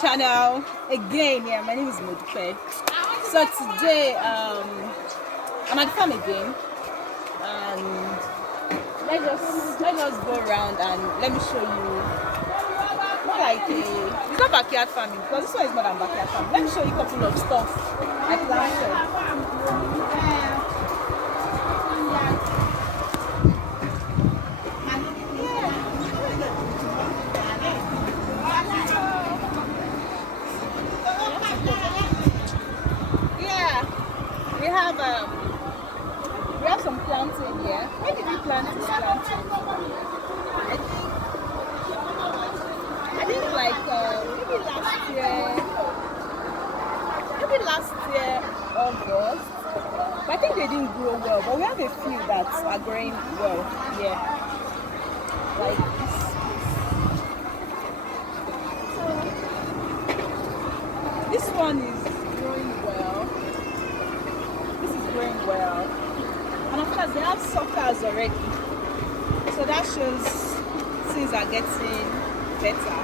channel again. Yeah, my name is Modupe. So today I'm at the farm again, and let's go around and let me show you more like it's not backyard farming, because this one is more than backyard farming. Let me show you a couple of stuff I planted. We have some planting here. When did we plant this planting? I think like maybe last year August. But I think they didn't grow well. But we have a few that are growing well. Yeah, like this. This one is growing well. Growing well, and of course they have suckers already, so that shows things are getting better.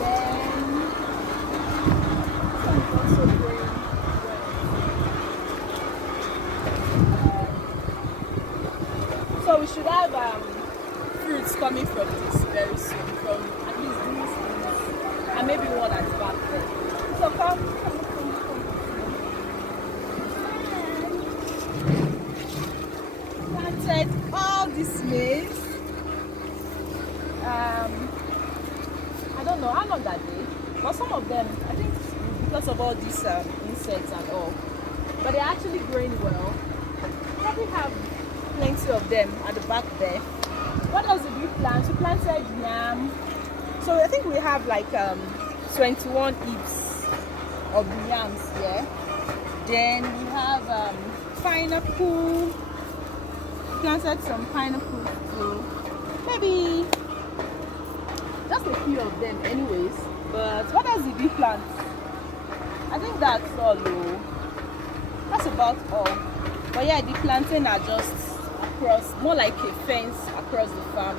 Then this one is also growing well. So we should have fruits coming from this very soon, from at least these things, and maybe one at the back there. So come. All this maize. I don't know how long are they, but some of them, I think, because of all these insects and all, but they're actually growing well. Probably have plenty of them at the back there. What else did we plant? We planted yam. So I think we have like 21 heaps of yams here. Then we have pineapple. Planted some pineapple too. Maybe just a few of them anyways. But what else did we plant? I think that's all. That's about all. But yeah, the planting are just across, more like a fence across the farm.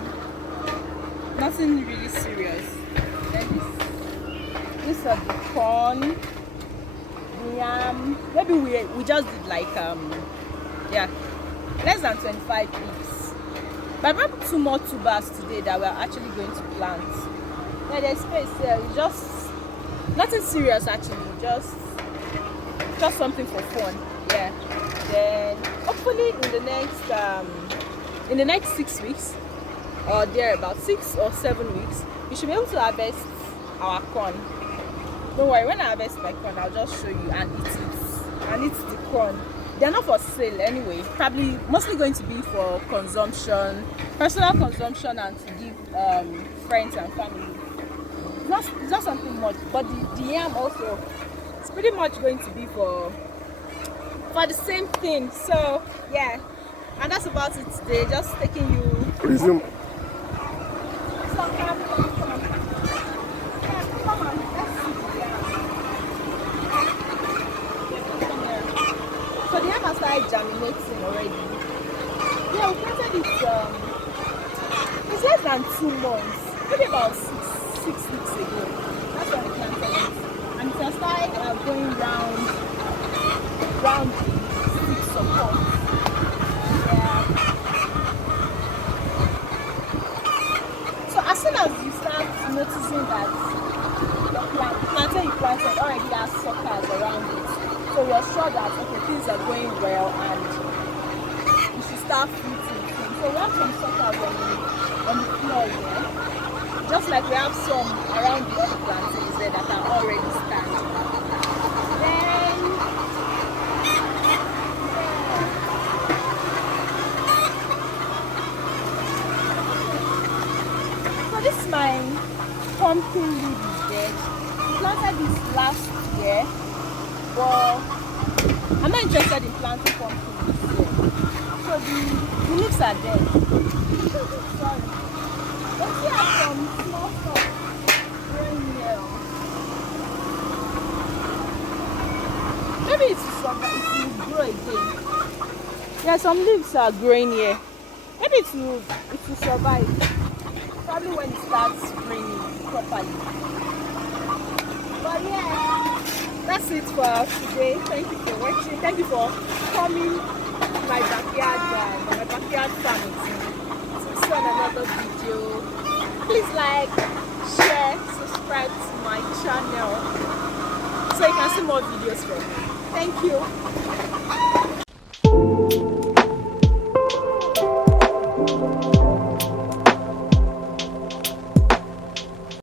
Nothing really serious. Then this are the corn, the yam. Maybe we just did like yeah, less than 25 heaps. But I brought 2 more tubers today that we're actually going to plant. Yeah, there's space here. It's just nothing serious actually, just something for fun. Yeah. Then hopefully in the next 6 weeks, or there about 6 or 7 weeks, we should be able to harvest our corn. Don't worry, when I harvest my corn, I'll just show you and eat it. And eat the corn. They're not for sale anyway. Probably mostly going to be for consumption, personal consumption, and to give friends and family. It's not something much, but the yam also, it's pretty much going to be for the same thing. So yeah, and that's about it today. Just taking you. Resume. So come on, let's see. So the yam has started germinating already. Yeah, we planted it. It's less than 2 months, maybe about six weeks ago. That's when we planted it, and it has started going round the stick support. Yeah. So as soon as you start noticing that the plantain you planted already has suckers around it, so you're sure that okay, things are going well and you should start fruiting things. So we have some suckers on the floor here, just like we have some around the other plantains there that are already standing. Then so this is my pumpkin leaf is dead. We planted this last year. But I'm not interested in planting pumpkin this year. So the leaves are dead. Sorry. But we have some small stuff growing here. Maybe it will grow again. Yeah, some leaves are growing here. Maybe it will survive. Probably when it starts raining properly. yeah, that's it for today. Thank you for watching. Thank you for coming to my backyard farm with me. So see you on another video. Please like, share, subscribe to my channel so you can see more videos from me. Thank you.